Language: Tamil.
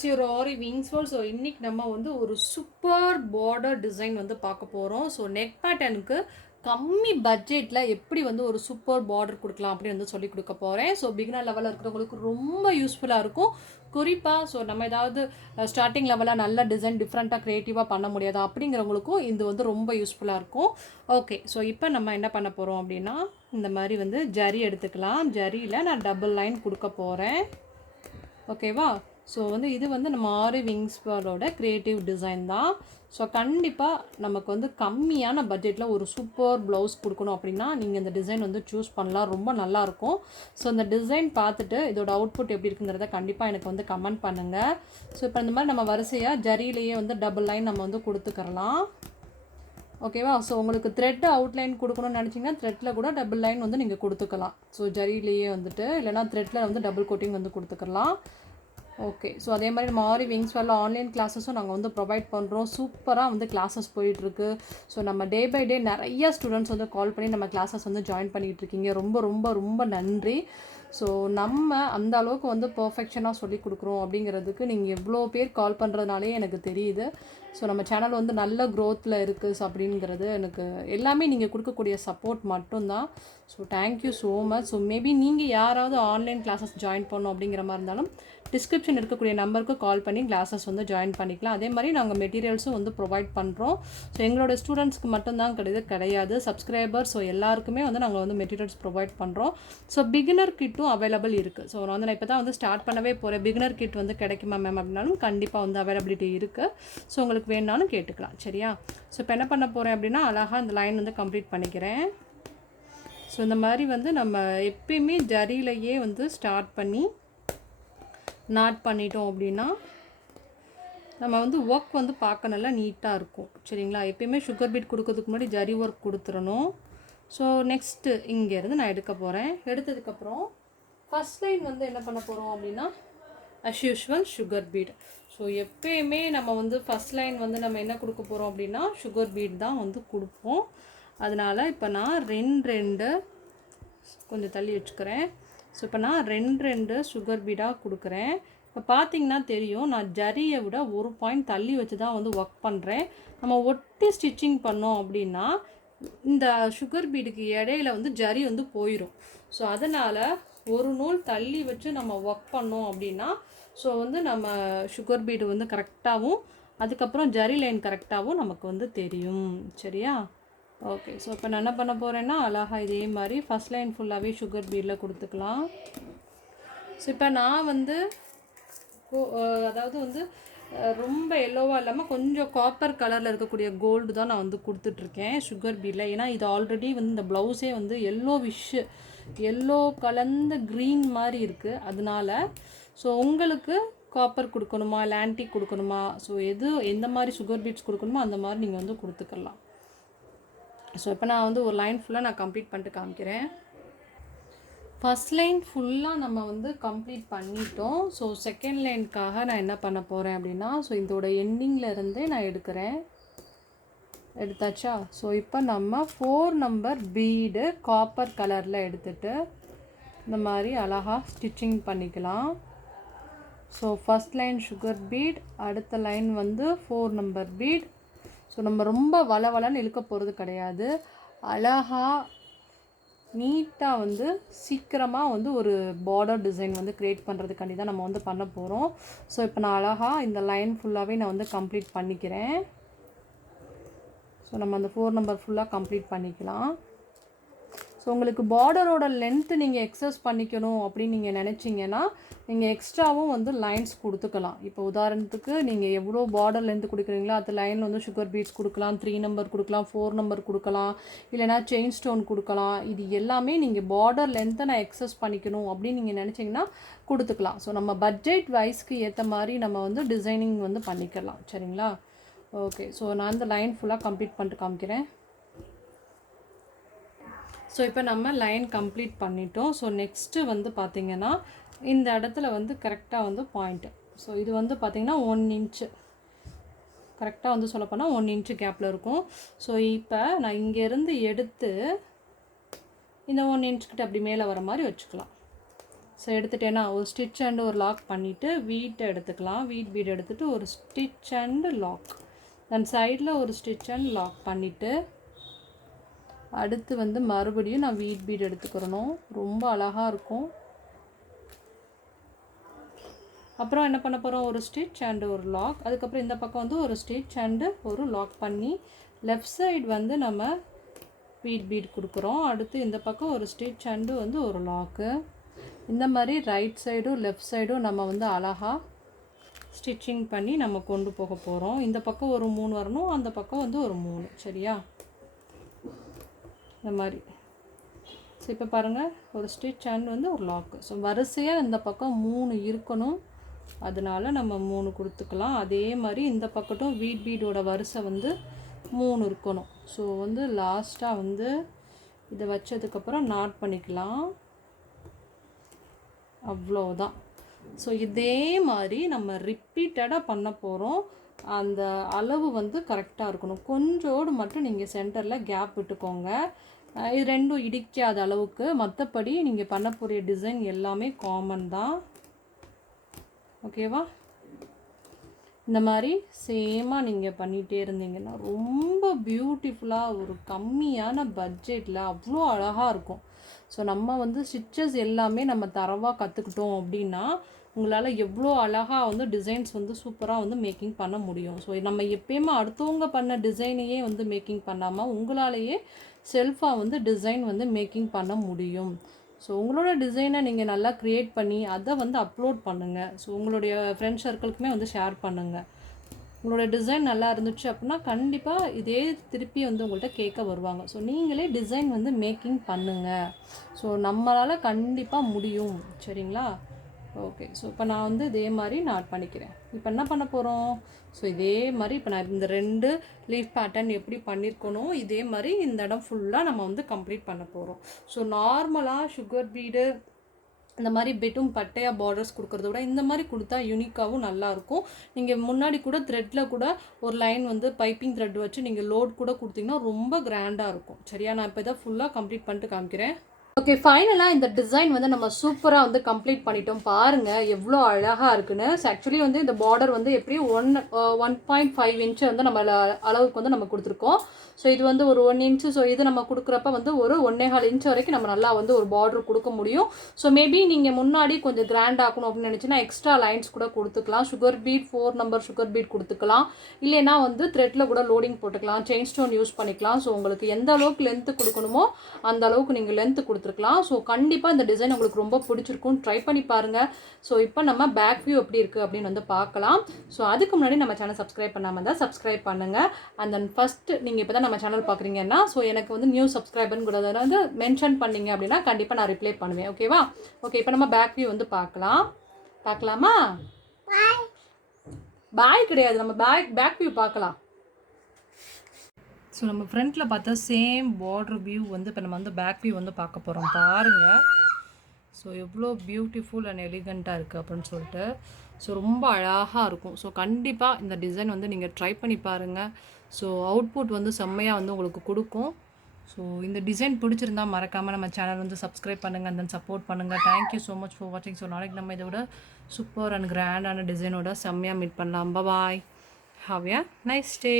It's your Aariwingsworld. ஸோ இன்றைக்கி நம்ம வந்து ஒரு சூப்பர் பார்டர் டிசைன் வந்து பார்க்க போகிறோம். ஸோ நெக் பேட்டர்னுக்கு கம்மி பட்ஜெட்டில் எப்படி வந்து ஒரு சூப்பர் பார்டர் கொடுக்கலாம் அப்படின்னு வந்து சொல்லி கொடுக்க போகிறேன். ஸோ பிகினர் லெவலில் இருக்கிறவங்களுக்கு ரொம்ப யூஸ்ஃபுல்லாக இருக்கும். குறிப்பாக ஸோ நம்ம ஏதாவது ஸ்டார்டிங் லெவலில் நல்ல டிசைன் டிஃப்ரெண்ட்டாக க்ரியேட்டிவாக பண்ண முடியாது அப்படிங்கிறவங்களுக்கும் இது வந்து ரொம்ப யூஸ்ஃபுல்லாக இருக்கும். ஓகே, ஸோ இப்போ நம்ம என்ன பண்ண போகிறோம் அப்படின்னா, இந்த மாதிரி வந்து ஜரி எடுத்துக்கலாம். ஜரியில் நான் டபுள் லைன் கொடுக்க போகிறேன். ஓகேவா? ஸோ வந்து இது வந்து நம்ம Aariwingsworld க்ரியேட்டிவ் டிசைன் தான். ஸோ கண்டிப்பாக நமக்கு வந்து கம்மியான பட்ஜெட்டில் ஒரு சூப்பர் ப்ளவுஸ் கொடுக்கணும் அப்படின்னா நீங்கள் இந்த டிசைன் வந்து சூஸ் பண்ணலாம். ரொம்ப நல்லாயிருக்கும். ஸோ இந்த டிசைன் பார்த்துட்டு இதோட அவுட்புட் எப்படி இருக்குங்கிறத கண்டிப்பாக எனக்கு வந்து கமெண்ட் பண்ணுங்கள். ஸோ இப்போ இந்த மாதிரி நம்ம வரிசையாக ஜரியிலேயே வந்து டபுள் லைன் நம்ம வந்து கொடுத்துக்கிறலாம். ஓகேவா? ஸோ உங்களுக்கு த்ரெட் அவுட்லைன் கொடுக்கணும்னு நினச்சிங்கன்னா த்ரெட்டில் கூட டபுள் லைன் வந்து நீங்கள் கொடுத்துக்கலாம். ஸோ ஜரியிலேயே வந்துட்டு இல்லைனா த்ரெட்டில் வந்து டபுள் கோட்டிங் வந்து கொடுத்துக்கலாம். ஓகே, ஸோ அதே மாதிரி நம்ம Aariwingsworld ஆன்லைன் கிளாஸஸும் நாங்கள் வந்து ப்ரொவைட் பண்ணுறோம். சூப்பராக வந்து கிளாஸஸ் போயிட்டுருக்கு. ஸோ நம்ம டே பை டே நிறைய ஸ்டூடெண்ட்ஸ் வந்து கால் பண்ணி நம்ம கிளாஸஸ் வந்து ஜாயின் பண்ணிகிட்டு இருக்கீங்க. ரொம்ப ரொம்ப ரொம்ப நன்றி. ஸோ நம்ம அந்த அளவுக்கு வந்து பர்ஃபெக்ஷனாக சொல்லி கொடுக்குறோம் அப்படிங்கிறதுக்கு நீங்கள் எவ்வளோ பேர் கால் பண்ணுறதுனாலே எனக்கு தெரியுது. ஸோ நம்ம சேனல் வந்து நல்ல க்ரோத்தில் இருக்குது. ஸோ அப்படிங்கிறது எனக்கு எல்லாமே நீங்கள் கொடுக்கக்கூடிய சப்போர்ட் மட்டும்தான். So thank you so much. So maybe நீங்கள் யாராவது ஆன்லைன் கிளாஸஸ் ஜாயின் பண்ணணும் அப்படிங்கிற மாதிரி இருந்தாலும் டிஸ்கிரிப்ஷன் இருக்கக்கூடிய நம்பருக்கு கால் பண்ணி கிளாஸஸ் வந்து ஜாயின் பண்ணிக்கலாம். அதே மாதிரி நாங்கள் மெட்டீரியல்ஸும் வந்து ப்ரொவைட் பண்ணுறோம். ஸோ எங்களோட ஸ்டூடெண்ட்ஸ்க்கு மட்டும்தான் கிடையாது சப்ஸ்கிரைபர். ஸோ எல்லாருக்குமே வந்து நாங்கள் வந்து மெட்டீரியல்ஸ் ப்ரொவைட் பண்ணுறோம். ஸோ பிகினர் கிட்டும் அவைலபிள் இருக்குது. ஸோ நான் இப்போ தான் வந்து ஸ்டார்ட் பண்ணவே போகிறேன். பிகினர் கிட் வந்து கிடைக்குமா மேம் அப்படின்னாலும் கண்டிப்பாக வந்து அவைலபிலிட்டி இருக்குது. ஸோ உங்களுக்கு வேணாலும் கேட்டுக்கலாம். சரியா? ஸோ இப்போ என்ன பண்ண போகிறேன் அப்படின்னா, அழகாக இந்த லைன் வந்து கம்ப்ளீட் பண்ணிக்கிறேன். ஸோ இந்த மாதிரி வந்து நம்ம எப்பயுமே ஜரியிலையே வந்து ஸ்டார்ட் பண்ணி நாட் பண்ணிட்டோம் அப்படின்னா நம்ம வந்து ஒர்க் வந்து பார்க்க நல்லா நீட்டாக இருக்கும். சரிங்களா? எப்பயுமே சுகர் பீட் கொடுக்கறதுக்கு முன்னாடி ஜரி ஒர்க் கொடுத்துடணும். ஸோ நெக்ஸ்ட்டு இங்கேருந்து நான் எடுக்க போகிறேன். எடுத்ததுக்கப்புறம் ஃபஸ்ட் லைன் வந்து என்ன பண்ண போகிறோம் அப்படின்னா, as usual sugar beet. So எப்பயுமே நம்ம வந்து ஃபஸ்ட் லைன் வந்து நம்ம என்ன கொடுக்க போகிறோம் அப்படின்னா சுகர் பீட் தான் வந்து கொடுப்போம். அதனால் இப்போ நான் ரெண்டு கொஞ்சம் தள்ளி வச்சுக்கிறேன். ஸோ இப்போ நான் ரெண்டு சுகர் பீடாக கொடுக்குறேன். இப்போ பார்த்தீங்கன்னா தெரியும், நான் ஜரியை விட ஒரு பாயிண்ட் தள்ளி வச்சு தான் வந்து ஒர்க் பண்ணுறேன். நம்ம ஒட்டி ஸ்டிச்சிங் பண்ணோம் அப்படின்னா இந்த சுகர் பீடுக்கு இடையில வந்து ஜரி வந்து போயிடும். ஸோ அதனால் ஒரு நூல் தள்ளி வச்சு நம்ம ஒர்க் பண்ணோம் அப்படின்னா ஸோ வந்து நம்ம சுகர் பீடு வந்து கரெக்டாகவும் அதுக்கப்புறம் ஜரி லைன் கரெக்டாகவும் நமக்கு வந்து தெரியும். சரியா? ஓகே, ஸோ இப்போ நான் என்ன பண்ண போகிறேன்னா அழகாக இதே மாதிரி ஃபஸ்ட் லைன் ஃபுல்லாகவே சுகர் பீடில் கொடுத்துக்கலாம். ஸோ இப்போ நான் வந்து அதாவது வந்து ரொம்ப எல்லோவாக இல்லாமல் கொஞ்சம் காப்பர் கலரில் இருக்கக்கூடிய கோல்டு தான் நான் வந்து கொடுத்துட்ருக்கேன் சுகர் பீடில். ஏன்னா இது ஆல்ரெடி வந்து இந்த ப்ளவுஸே வந்து எல்லோ கலந்த க்ரீன் மாதிரி இருக்குது. அதனால ஸோ உங்களுக்கு காப்பர் கொடுக்கணுமா இல்லை ஆன்டிக் கொடுக்கணுமா, ஸோ எந்த மாதிரி சுகர் பீட்ஸ் கொடுக்கணுமோ அந்த மாதிரி நீங்கள் வந்து கொடுத்துக்கலாம். ஸோ இப்போ நான் வந்து ஒரு லைன் ஃபுல்லாக நான் கம்ப்ளீட் பண்ணிட்டு காமிக்கிறேன். ஃபஸ்ட் லைன் ஃபுல்லாக நம்ம வந்து கம்ப்ளீட் பண்ணிட்டோம். ஸோ செகண்ட் லைனுக்காக நான் என்ன பண்ண போகிறேன் அப்படின்னா, ஸோ இதோட எண்டிங்கில் இருந்தே நான் எடுத்தாச்சா? ஸோ இப்போ நம்ம 4 நம்பர் பீடு காப்பர் கலரில் எடுத்துகிட்டு இந்த மாதிரி அழகாக ஸ்டிச்சிங் பண்ணிக்கலாம். So first line sugar beat, அடுத்த லைன் வந்து 4 நம்பர் பீட். ஸோ நம்ம ரொம்ப வளவலன்னு இழுக்க போகிறது கிடையாது. அழகாக நீட்டாக வந்து சீக்கிரமாக வந்து ஒரு பார்டர் டிசைன் வந்து க்ரியேட் பண்ணுறதுக்காண்டி தான் நம்ம வந்து பண்ண போகிறோம். ஸோ இப்போ நான் அழகாக இந்த லைன் ஃபுல்லாகவே நான் வந்து கம்ப்ளீட் பண்ணிக்கிறேன். ஸோ நம்ம அந்த 4 நம்பர் ஃபுல்லாக கம்ப்ளீட் பண்ணிக்கலாம். ஸோ உங்களுக்கு பார்டரோட லென்த்து நீங்கள் எக்ஸஸ் பண்ணிக்கணும் அப்படின்னு நீங்கள் நினச்சிங்கன்னா நீங்கள் எக்ஸ்ட்ராவும் வந்து லைன்ஸ் கொடுத்துக்கலாம். இப்போ உதாரணத்துக்கு நீங்கள் எவ்வளோ பார்டர் லென்த்து கொடுக்குறீங்களோ அது லைனில் வந்து சுகர் பீட்ஸ் கொடுக்கலாம், 3 நம்பர் கொடுக்கலாம், 4 நம்பர் கொடுக்கலாம், இல்லைனா செயின் ஸ்டோன் கொடுக்கலாம். இது எல்லாமே நீங்கள் பார்டர் லென்த்தை நான் எக்ஸஸ் பண்ணிக்கணும் அப்படின்னு நீங்கள் நினச்சிங்கன்னா கொடுத்துக்கலாம். ஸோ நம்ம பட்ஜெட் வைஸ்க்கு ஏற்ற மாதிரி நம்ம வந்து டிசைனிங் வந்து பண்ணிக்கலாம். சரிங்களா? ஓகே, ஸோ நான் இந்த லைன் ஃபுல்லாக கம்ப்ளீட் பண்ணிட்டு காமிக்கிறேன். ஸோ இப்போ நம்ம லைன் கம்ப்ளீட் பண்ணிட்டோம். ஸோ நெக்ஸ்ட்டு வந்து பார்த்திங்கன்னா இந்த இடத்துல வந்து கரெக்டாக வந்து பாயிண்ட்டு. ஸோ இது வந்து பார்த்திங்கன்னா 1 இன்ச்சு கரெக்டாக வந்து சொல்லப்போனால் 1 இன்ச்சு கேப்பில் இருக்கும். ஸோ இப்போ நான் இங்கேருந்து எடுத்து இந்த 1 இன்ச்சுக்கிட்ட அப்படி மேலே வர மாதிரி வச்சுக்கலாம். ஸோ எடுத்துட்டேன்னா ஒரு ஸ்டிச் அண்ட் ஒரு லாக் பண்ணிவிட்டு வீட்டை எடுத்துக்கலாம். வீட் பீட் எடுத்துகிட்டு ஒரு ஸ்டிச் அண்ட் லாக், தென் சைடில் ஒரு ஸ்டிச் அண்ட் லாக் பண்ணிவிட்டு அடுத்து வந்து மறுபடியும் நான் வீட் பீட் எடுத்துக்கிறணும். ரொம்ப அழகாக இருக்கும். அப்புறம் என்ன பண்ண போகிறோம், ஒரு ஸ்டிச் அண்டு ஒரு லாக். அதுக்கப்புறம் இந்த பக்கம் வந்து ஒரு ஸ்டிச் அண்டு ஒரு லாக் பண்ணி லெஃப்ட் சைடு வந்து நம்ம வீட் பீட் கொடுக்குறோம். அடுத்து இந்த பக்கம் ஒரு ஸ்டிச் அண்டு வந்து ஒரு லாக்கு. இந்த மாதிரி ரைட் சைடும் லெஃப்ட் சைடும் நம்ம வந்து அழகாக ஸ்டிச்சிங் பண்ணி நம்ம கொண்டு போக போகிறோம். இந்த பக்கம் ஒரு 3 வரணும், அந்த பக்கம் வந்து ஒரு 3. சரியா, இந்த மாதிரி. ஸோ இப்போ பாருங்கள், ஒரு ஸ்டிச் அண்ட் வந்து ஒரு லாக்கு. ஸோ வரிசையாக இந்த பக்கம் 3 இருக்கணும், அதனால நம்ம 3 கொடுத்துக்கலாம். அதே மாதிரி இந்த பக்கட்டும் வீட் பீடோட வரிசை வந்து 3 இருக்கணும். ஸோ வந்து லாஸ்ட்டாக வந்து இதை வச்சதுக்கப்புறம் நாட் பண்ணிக்கலாம். அவ்வளோதான். ஸோ இதே மாதிரி நம்ம ரிப்பீட்டடாக பண்ண போகிறோம். அந்த அளவு வந்து கரெக்டாக இருக்கணும். கொஞ்சோடு மட்டும் நீங்கள் சென்டரில் கேப் விட்டுக்கோங்க. இது ரெண்டும் இடிக்காத அளவுக்கு. மற்றபடி நீங்கள் பண்ண போகிற டிசைன் எல்லாமே காமன் தான். ஓகேவா? இந்த மாதிரி சேமாக நீங்கள் பண்ணிகிட்டே இருந்தீங்கன்னா ரொம்ப பியூட்டிஃபுல்லாக ஒரு கம்மியான பட்ஜெட்டில் அவ்வளோ அழகாக இருக்கும். ஸோ நம்ம வந்து ஸ்டிச்சஸ் எல்லாமே நம்ம தரவாக கற்றுக்கிட்டோம் அப்படின்னா உங்களால் எவ்வளோ அழகாக வந்து டிசைன்ஸ் வந்து சூப்பராக வந்து மேக்கிங் பண்ண முடியும். ஸோ நம்ம எப்பயுமே அடுத்தவங்க பண்ண டிசைனையே வந்து மேக்கிங் பண்ணாமல் உங்களாலேயே செல்ஃபாக வந்து டிசைன் வந்து மேக்கிங் பண்ண முடியும். ஸோ உங்களோட டிசைனை நீங்கள் நல்லா க்ரியேட் பண்ணி அதை வந்து அப்லோட் பண்ணுங்கள். ஸோ உங்களுடைய ஃப்ரெண்ட்ஸ் சர்க்கிளுக்குமே வந்து ஷேர் பண்ணுங்கள். உங்களோட டிசைன் நல்லா இருந்துச்சு அப்படின்னா கண்டிப்பாக இதே திருப்பி வந்து உங்கள்கிட்ட கேட்க வருவாங்க. ஸோ நீங்களே டிசைன் வந்து மேக்கிங் பண்ணுங்கள். ஸோ நம்மளால் கண்டிப்பாக முடியும். சரிங்களா? ஓகே. ஸோ இப்போ நான் வந்து இதே மாதிரி நாட் பண்ணிக்கிறேன். இப்போ என்ன பண்ண போகிறோம், ஸோ இதே மாதிரி இப்போ நான் இந்த 2 லீஃப் பேட்டர்ன் எப்படி பண்ணியிருக்கணும் இதே மாதிரி இந்த இடம் ஃபுல்லாக நம்ம வந்து கம்ப்ளீட் பண்ண போகிறோம். ஸோ நார்மலாக சுகர் பீடு இந்த மாதிரி பெட்டும் பட்டையாக பார்டர்ஸ் கொடுக்குறத விட இந்த மாதிரி கொடுத்தா யூனிக்காகவும் நல்லாயிருக்கும். நீங்கள் முன்னாடி கூட த்ரெட்டில் கூட ஒரு லைன் வந்து பைப்பிங் த்ரெட் வச்சு நீங்கள் லோட் கூட கொடுத்தீங்கன்னா ரொம்ப கிராண்டாக இருக்கும். சரியா, நான் இப்போ இதை ஃபுல்லாக கம்ப்ளீட் பண்ணிட்டு காமிக்கிறேன். ஓகே, ஃபைனலாக இந்த டிசைன் வந்து நம்ம சூப்பராக வந்து கம்ப்ளீட் பண்ணிட்டோம். பாருங்கள் எவ்வளோ அழகாக இருக்குன்னு. ஆக்சுவலி வந்து இந்த பார்டர் வந்து எப்படி 1.5 இன்ச்சு வந்து நம்ம அளவுக்கு வந்து நம்ம கொடுத்துருக்கோம். ஸோ இது வந்து ஒரு 1 இன்ச்சு. ஸோ இது நம்ம கொடுக்குறப்ப வந்து ஒரு 1.25 இன்ச்சு வரைக்கும் நம்ம நல்லா வந்து ஒரு பார்டர் கொடுக்க முடியும். ஸோ மேபி நீங்கள் முன்னாடி கொஞ்சம் கிராண்ட் ஆகணும் அப்படின்னு நினச்சின்னா எக்ஸ்ட்ரா லைன்ஸ் கூட கொடுத்துக்கலாம். Sugar beat 4 number sugar beat கொடுத்துக்கலாம். இல்லைன்னா வந்து த்ரெட்டில் கூட லோடிங் போட்டுக்கலாம். செயின் ஸ்டோன் யூஸ் பண்ணிக்கலாம். ஸோ உங்களுக்கு எந்த அளவுக்கு லென்த்து கொடுக்கணுமோ அந்த அளவுக்கு நீங்கள் லென்த்து கொடுத்துருக்கலாம். ஸோ கண்டிப்பாக இந்த டிசைன் உங்களுக்கு ரொம்ப பிடிச்சிருக்கும். ட்ரை பண்ணி பாருங்கள். ஸோ இப்போ நம்ம பேக் வியூ எப்படி இருக்குது அப்படின்னு வந்து பார்க்கலாம். ஸோ அதுக்கு முன்னாடி நம்ம சேனல் சப்ஸ்கிரைப் பண்ணாமல் தான் சப்ஸ்கிரைப் பண்ணுங்கள். அண்ட் தென் ஃபஸ்ட்டு நீங்கள் இப்போ தான் நம்ம சேனல் பார்க்குறீங்கன்னா ஸோ எனக்கு வந்து நியூ சப்ஸ்கிரைபர்னு கூட வந்து மென்ஷன் பண்ணிங்க அப்படின்னா கண்டிப்பாக நான் ரிப்ளை பண்ணுவேன். ஓகேவா? ஓகே, இப்போ நம்ம பேக் வியூ வந்து பார்க்கலாமா? பாய் கிடையாது, நம்ம பேக் வியூ பார்க்கலாம். ஸோ நம்ம ஃப்ரண்ட்டில் பார்த்தா சேம் பார்டர் வியூ வந்து இப்போ நம்ம வந்து பேக் வியூ வந்து பார்க்க போகிறோம். பாருங்கள், ஸோ எவ்வளோ பியூட்டிஃபுல் அண்ட் எலிகண்ட்டாக இருக்குது அப்படின்னு சொல்லிட்டு. ஸோ ரொம்ப அழகாக இருக்கும். ஸோ கண்டிப்பாக இந்த டிசைன் வந்து நீங்கள் ட்ரை பண்ணி பாருங்கள். ஸோ அவுட்புட் வந்து செம்மையாக வந்து உங்களுக்கு கொடுக்கும். ஸோ இந்த டிசைன் பிடிச்சிருந்தா மறக்காமல் நம்ம சேனல் வந்து சப்ஸ்கிரைப் பண்ணுங்கள், அண்ட் தென் சப்போர்ட் பண்ணுங்கள். தேங்க்யூ ஸோ மச் ஃபார் வாட்சிங். ஸோ நாளைக்கு நம்ம இதோட சூப்பர் அண்ட் கிராண்டான டிசைனோட செம்மையாக மீட் பண்ணலாம். பாய், ஹாவ் எ நைஸ் டே.